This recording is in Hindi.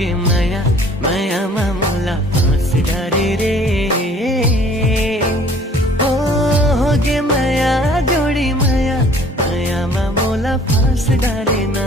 गे माया मायामा मोला फाँस डारे रे हो गे माया जोडी माया मायामा मोला फाँस डारे ना